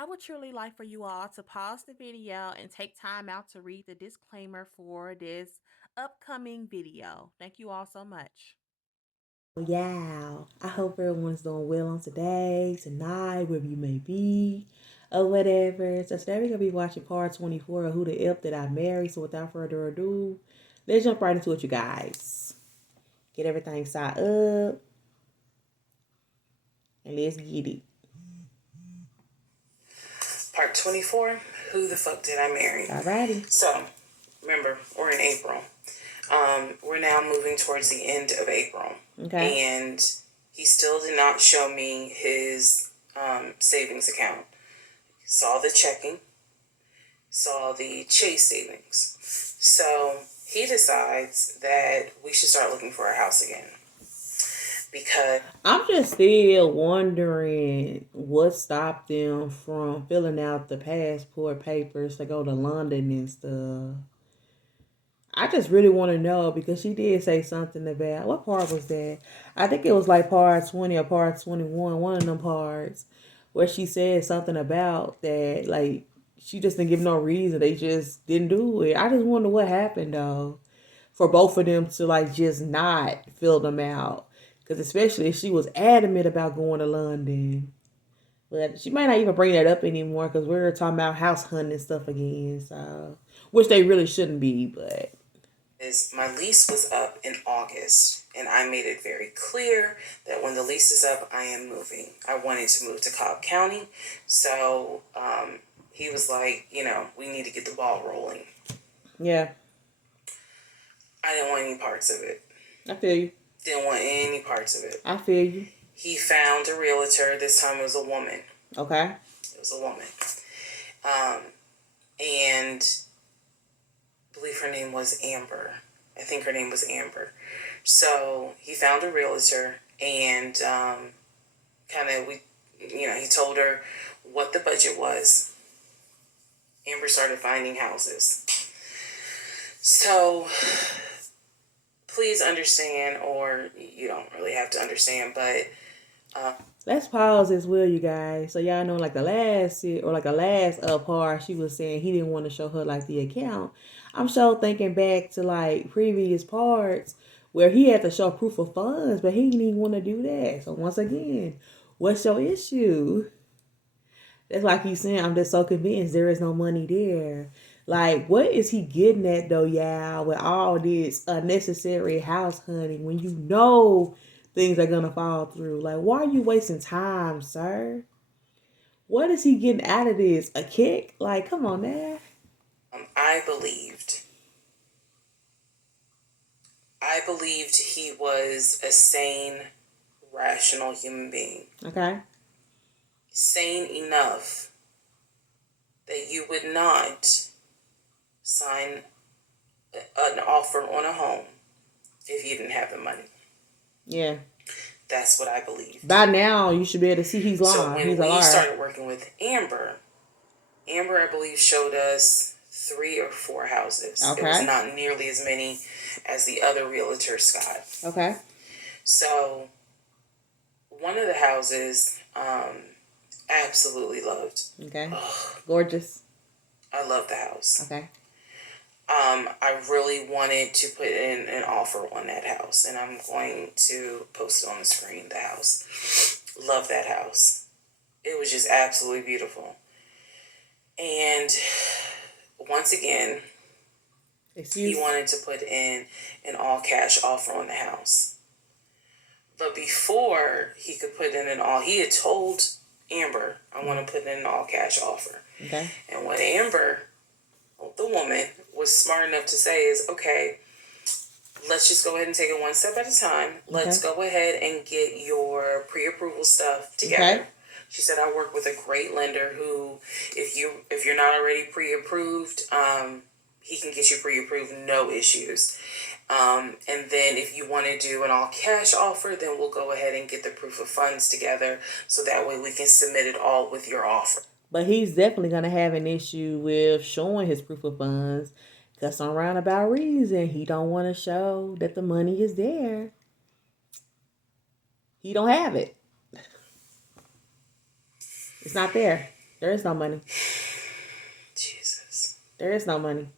I would truly like for you all to pause the video and take time out to read the disclaimer for this upcoming video. Thank you all so much. Yeah, I hope everyone's doing well on today, tonight, wherever you may be, or whatever. So today we're gonna be watching part 24 of Who the Elf Did I Marry. So without further ado, let's jump right into it, you guys. Get everything set up, and let's get it. Part 24, Who the Fuck Did I Marry? Alrighty. So, remember, we're in April. We're now moving towards the end of April. Okay. And he still did not show me his savings account. Saw the checking, saw the Chase savings. So, he decides that we should start looking for a house again. Because I'm just still wondering what stopped them from filling out the passport papers to go to London and stuff. I just really want to know because she did say something about what part was that? I think it was like part 20 or part 21, one of them parts where she said something about that. Like, she just didn't give no reason. They just didn't do it. I just wonder what happened though for both of them to like just not fill them out. Because especially if she was adamant about going to London. But she might not even bring that up anymore because we're talking about house hunting and stuff again. So, which they really shouldn't be, but my lease was up in August, and I made it very clear that when the lease is up, I am moving. I wanted to move to Cobb County, so he was like, we need to get the ball rolling. yeah. I didn't want any parts of it. I feel you. Didn't want any parts of it. I feel you. He found a realtor. This time it was a woman. Okay. It was a woman. And I believe her name was Amber. I think her name was Amber. So he found a realtor and he told her what the budget was. Amber started finding houses. So please understand, or you don't really have to understand, but let's pause as well, you guys. So y'all know, like the last part, she was saying he didn't want to show her like the account. I'm sure thinking back to like previous parts where he had to show proof of funds, but he didn't even want to do that. So once again, what's your issue? That's like he's saying, I'm just so convinced there is no money there. Like, what is he getting at though, yeah, with all this unnecessary house hunting when you know things are gonna fall through? Like, why are you wasting time, sir? What is he getting out of this? A kick? Like, come on now. I believed he was a sane, rational human being. Okay. Sane enough that you would not sign an offer on a home if you didn't have the money. Yeah. That's what I believe. By now, you should be able to see he's lying. So when he's a we liar. started working with Amber, I believe, showed us 3 or 4 houses. Okay. It was not nearly as many as the other realtors got. Okay. So one of the houses, absolutely loved. Okay. Gorgeous. I love the house. Okay. I really wanted to put in an offer on that house, and I'm going to post it on the screen. The house. Love that house. It was just absolutely beautiful. And once again, he wanted to put in an all-cash offer on the house. But before he could put in he had told Amber, I want to put in an all-cash offer. Okay. And what Amber, the woman, was smart enough to say is, okay, let's just go ahead and take it one step at a time. Let's go ahead and get your pre-approval stuff together. Okay. She said, I work with a great lender who, if you're not already pre-approved, he can get you pre-approved, no issues. And then if you want to do an all-cash offer, then we'll go ahead and get the proof of funds together so that way we can submit it all with your offer. But he's definitely going to have an issue with showing his proof of funds because some roundabout reason he don't want to show that the money is there. He don't have it. It's not there. There is no money. Jesus. There is no money.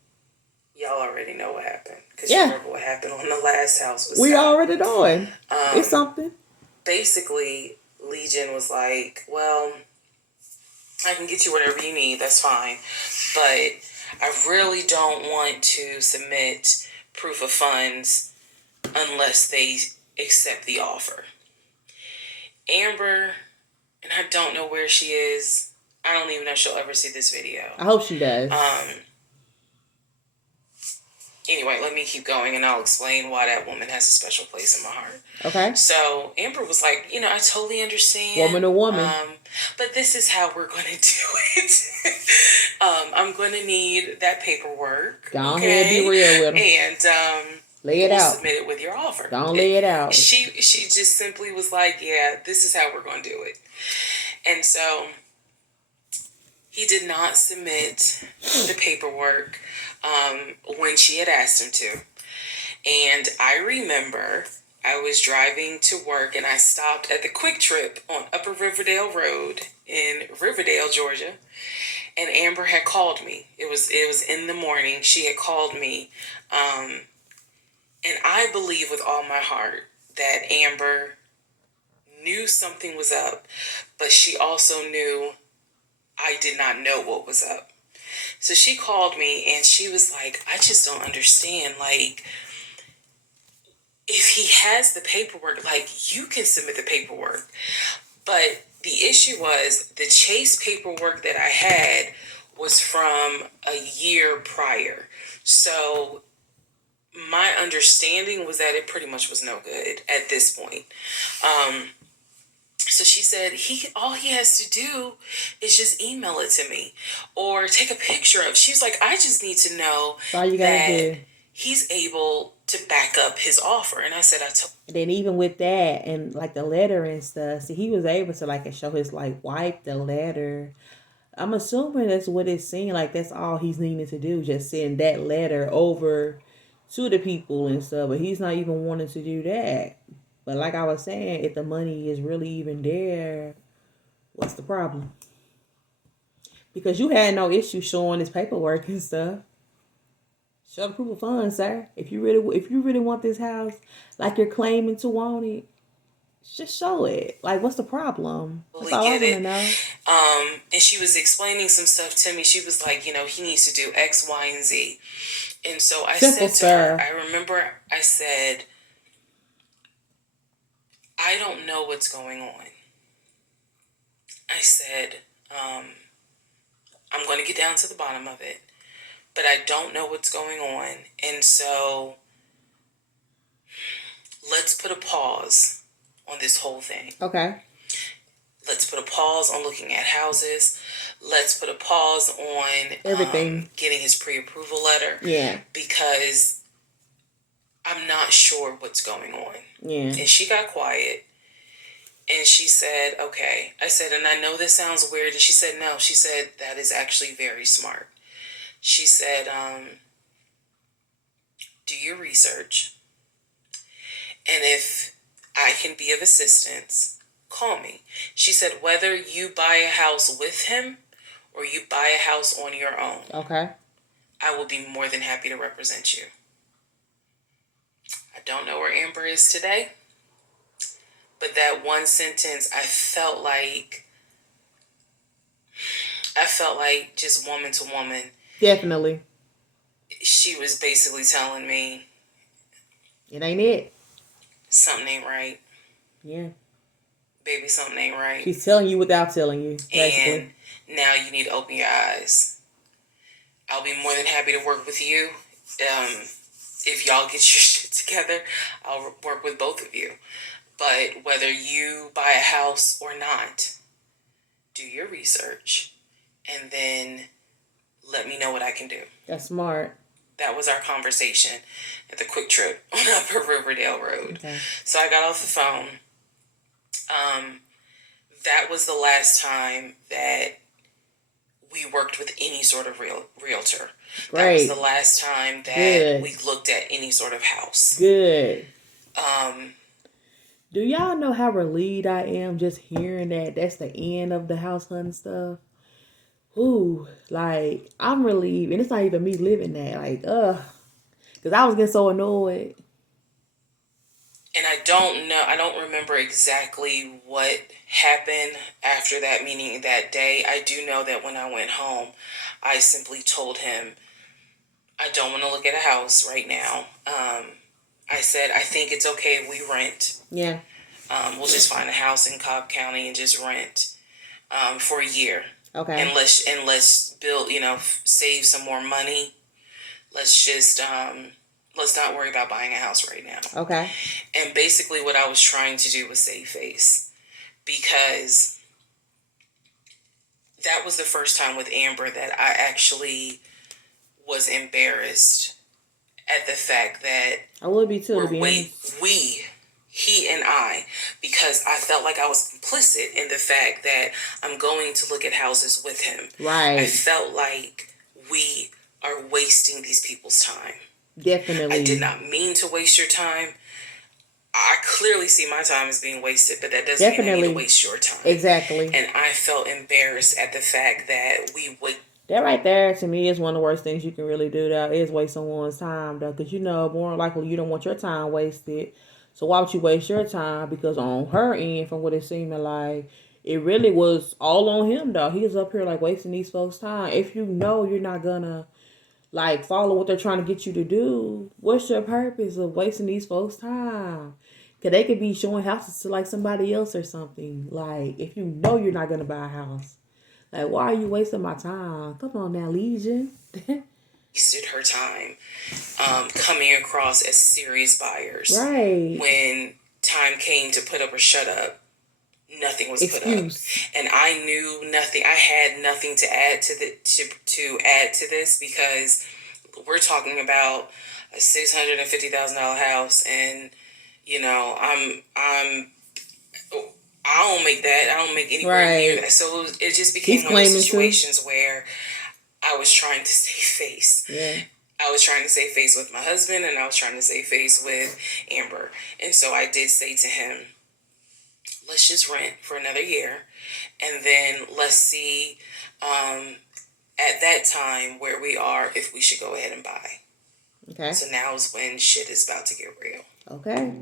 Y'all already know what happened. Because Yeah. you remember what happened on the last house with We Scott. already knowing. It's something. Basically, Legion was like, well, I can get you whatever you need. That's fine. But I really don't want to submit proof of funds unless they accept the offer. Amber, and I don't know where she is. I don't even know if she'll ever see this video. I hope she does. Anyway, let me keep going and I'll explain why that woman has a special place in my heart. Okay. So Amber was like, I totally understand. Woman to woman. But this is how we're going to do it. I'm going to need that paperwork. Go ahead, be real with them. And lay it out. Submit it with your offer. Don't lay it out. She just simply was like, yeah, this is how we're going to do it. And so he did not submit the paperwork when she had asked him to. And I remember I was driving to work and I stopped at the Quick Trip on Upper Riverdale Road in Riverdale, Georgia. And Amber had called me. It was in the morning. She had called me. And I believe with all my heart that Amber knew something was up, but she also knew I did not know what was up. So she called me and she was like, I just don't understand. Like, if he has the paperwork, like, you can submit the paperwork. But the issue was the Chase paperwork that I had was from a year prior. So my understanding was that it pretty much was no good at this point. So she said all he has to do is just email it to me or take a picture of. She's like, I just need to know that he's able to back up his offer. And I said, And then even with that and like the letter and stuff, see, he was able to like show his like wipe the letter. I'm assuming that's what it's saying. Like that's all he's needing to do, just send that letter over to the people and stuff. But he's not even wanting to do that. But like I was saying, if the money is really even there, what's the problem? Because you had no issue showing his paperwork and stuff. Show the proof of funds, sir. If you really want this house, like you're claiming to want it, just show it. Like, what's the problem? That's all I want to know. And she was explaining some stuff to me. She was like, he needs to do X, Y, and Z. And so I said to her, I remember I said, I don't know what's going on. I said, I'm going to get down to the bottom of it, but I don't know what's going on. And so let's put a pause on this whole thing. Okay. Let's put a pause on looking at houses. Let's put a pause on everything. Getting his pre-approval letter. Yeah. Because I'm not sure what's going on. Yeah. And she got quiet. And she said, okay. I said, and I know this sounds weird. And she said, no. She said, that is actually very smart. She said, do your research. And if I can be of assistance, call me. She said, whether you buy a house with him or you buy a house on your own. Okay. I will be more than happy to represent you. I don't know where Amber is today. But that one sentence, I felt like just woman to woman. Definitely. She was basically telling me, it ain't it. Something ain't right. Yeah. Baby, something ain't right. She's telling you without telling you, basically. And now you need to open your eyes. I'll be more than happy to work with you. If y'all get your shit together, I'll work with both of you. But whether you buy a house or not, do your research and then let me know what I can do. That's smart. That was our conversation at the Quick Trip on Upper Riverdale Road. Okay. So I got off the phone. That was the last time that we worked with any sort of realtor. Great. That was the last time that we looked at any sort of house. Good. Do y'all know how relieved I am just hearing that that's the end of the house hunting stuff? Ooh, like, I'm relieved. And it's not even me living that. Like, because I was getting so annoyed. And I don't know, I don't remember exactly what happened after that meeting that day. I do know that when I went home, I simply told him, I don't want to look at a house right now. I said, I think it's okay if we rent. Yeah. We'll just find a house in Cobb County and just rent for a year. Okay. And let's build, save some more money. Let's just let's not worry about buying a house right now. Okay. And basically what I was trying to do was save face, because that was the first time with Amber that I actually was embarrassed at the fact that I would be too, to be honest. he and I, because I felt like I was complicit in the fact that I'm going to look at houses with him. Right. I felt like we are wasting these people's time. Definitely. I did not mean to waste your time. I clearly see my time as being wasted, but that doesn't mean I need to waste your time. Exactly. And I felt embarrassed at the fact that we would. That right there, to me, is one of the worst things you can really do, though, is waste someone's time, though. Because, more likely you don't want your time wasted. So why would you waste your time? Because on her end, from what it seemed like, it really was all on him, though. He was up here, like, wasting these folks' time. If you know you're not gonna, like, follow what they're trying to get you to do, what's your purpose of wasting these folks' time? Because they could be showing houses to, like, somebody else or something. Like, if you know you're not gonna buy a house. Like, why are you wasting my time? Come on now, Legion. Wasted her time coming across as serious buyers. Right. When time came to put up or shut up, nothing was put up. And I knew nothing. I had nothing to add to add to this, because we're talking about a $650,000 house, and I don't make that. I don't make anywhere near that. So it just became one of those situations where I was trying to save face. Yeah. I was trying to save face with my husband, and I was trying to save face with Amber. And so I did say to him, let's just rent for another year, and then let's see at that time where we are, if we should go ahead and buy. Okay. So now is when shit is about to get real. Okay.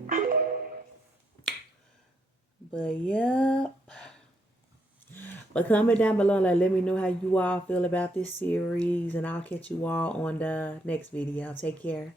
But yep. But comment down below and let me know how you all feel about this series, and I'll catch you all on the next video. Take care.